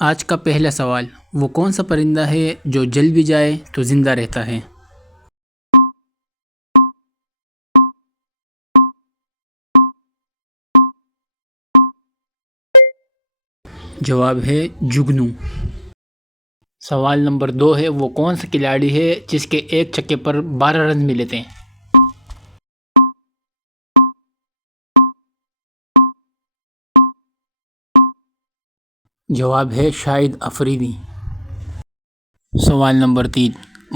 آج کا پہلا سوال، وہ کون سا پرندہ ہے جو جل بھی جائے تو زندہ رہتا ہے؟ جواب ہے جگنو۔ سوال نمبر 2 ہے، وہ کون سا کھلاڑی ہے جس کے ایک چھکے پر 12 رن ملے تھے؟ جواب ہے شاہد افریدی۔ سوال نمبر 3،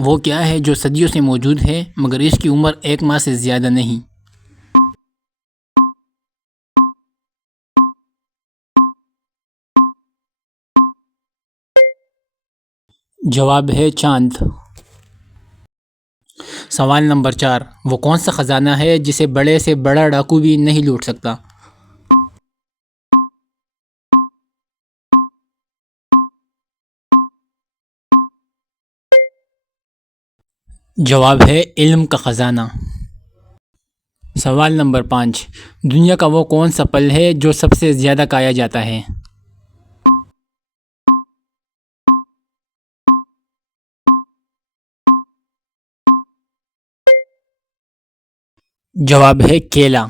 وہ کیا ہے جو صدیوں سے موجود ہے مگر اس کی عمر 1 ماہ سے زیادہ نہیں؟ جواب ہے چاند۔ سوال نمبر 4، وہ کون سا خزانہ ہے جسے بڑے سے بڑا ڈاکو بھی نہیں لوٹ سکتا؟ جواب ہے علم کا خزانہ۔ سوال نمبر 5، دنیا کا وہ کون سا پھل ہے جو سب سے زیادہ کھایا جاتا ہے؟ جواب ہے کیلا۔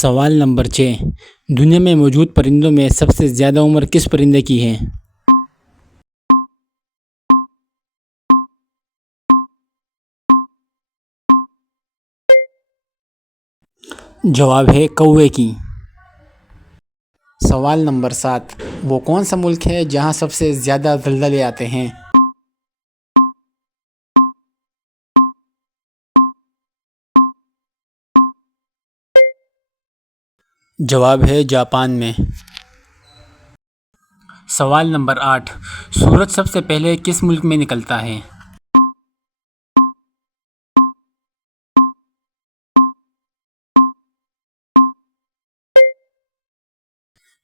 سوال نمبر 6، دنیا میں موجود پرندوں میں سب سے زیادہ عمر کس پرندے کی ہے؟ جواب ہے کوے کی۔ سوال نمبر 7، وہ کون سا ملک ہے جہاں سب سے زیادہ زلزلے آتے ہیں؟ جواب ہے جاپان میں۔ سوال نمبر 8، سورج سب سے پہلے کس ملک میں نکلتا ہے؟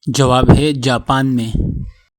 جواب ہے جاپان میں۔